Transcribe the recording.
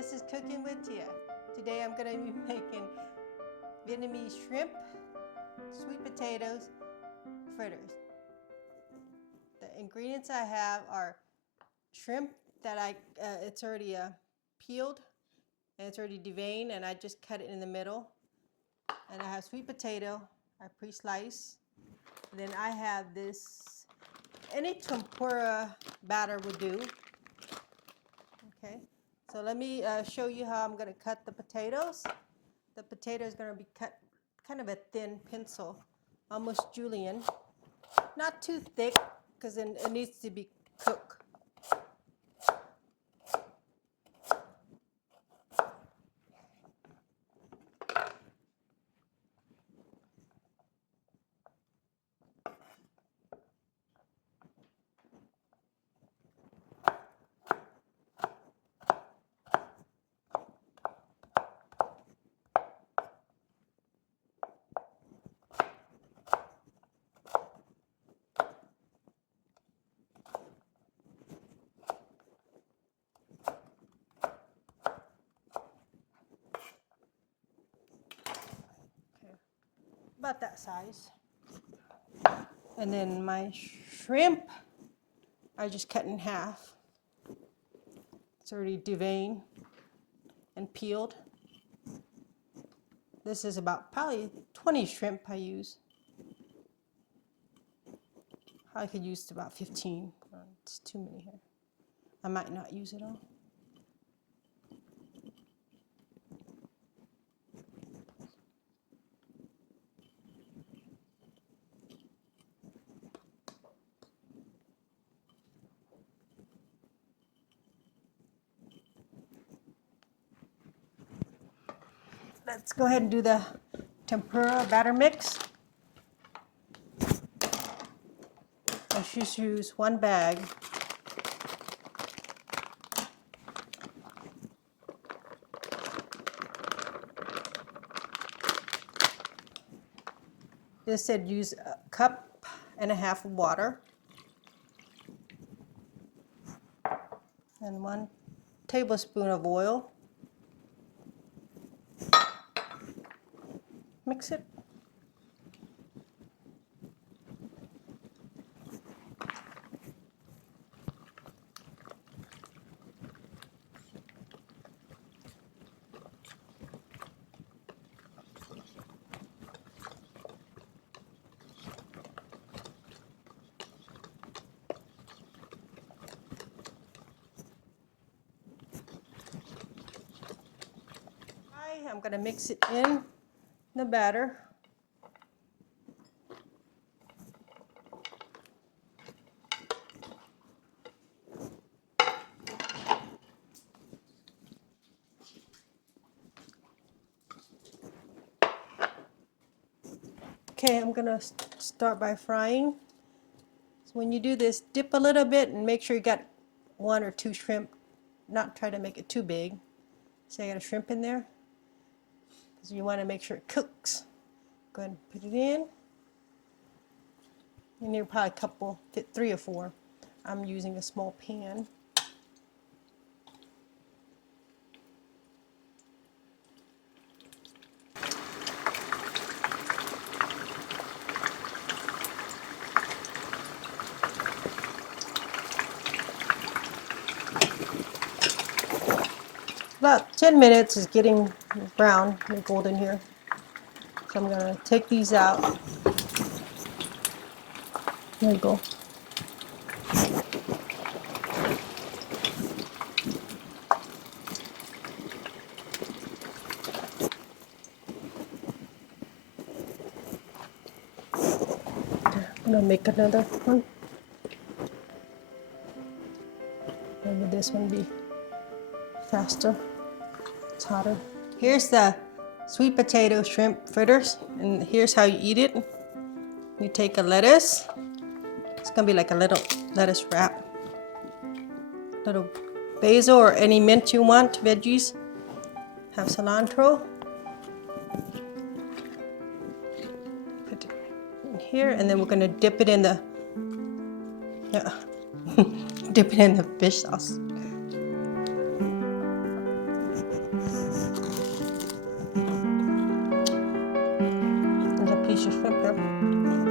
this is Cooking with Tia. Today I'm going to be making Vietnamese shrimp, sweet potatoes, fritters. The ingredients I have are shrimp that it's already peeled and it's already deveined, and I just cut it in the middle. And I have sweet potato, I pre-slice. Then I have this, any tempura batter would do. Okay, so let me show you how I'm going to cut the potatoes. The potato is going to be cut kind of a thin pencil, almost julienne. Not too thick because it needs to be cooked. About that size. And then my shrimp, I just cut in half. It's already deveined and peeled. This is about probably 20 shrimp I use. I could use about 15. It's too many here. I might not use it all. Let's go ahead and do the tempura batter mix. I just use one bag. This said use a cup and a half of water and 1 tablespoon of oil. Mix it. I'm going to mix it in the batter. Okay, I'm going to start by frying. So when you do this, dip a little bit and make sure you got 1 or 2 shrimp. Not try to make it too big. So I got a shrimp in there. So you want to make sure it cooks. Go ahead and put it in. You need probably a couple, fit 3 or 4. I'm using a small pan. About 10 minutes is getting brown and golden here. So I'm going to take these out. There you go. I'm going to make another one. Maybe this one be faster. It's hotter. Here's the sweet potato shrimp fritters, and here's how you eat it. You take a lettuce. It's gonna be like a little lettuce wrap. Little basil or any mint you want, veggies. Have cilantro. Put it in here, and then we're gonna dip it in the dip it in the fish sauce. piece of shrimp here.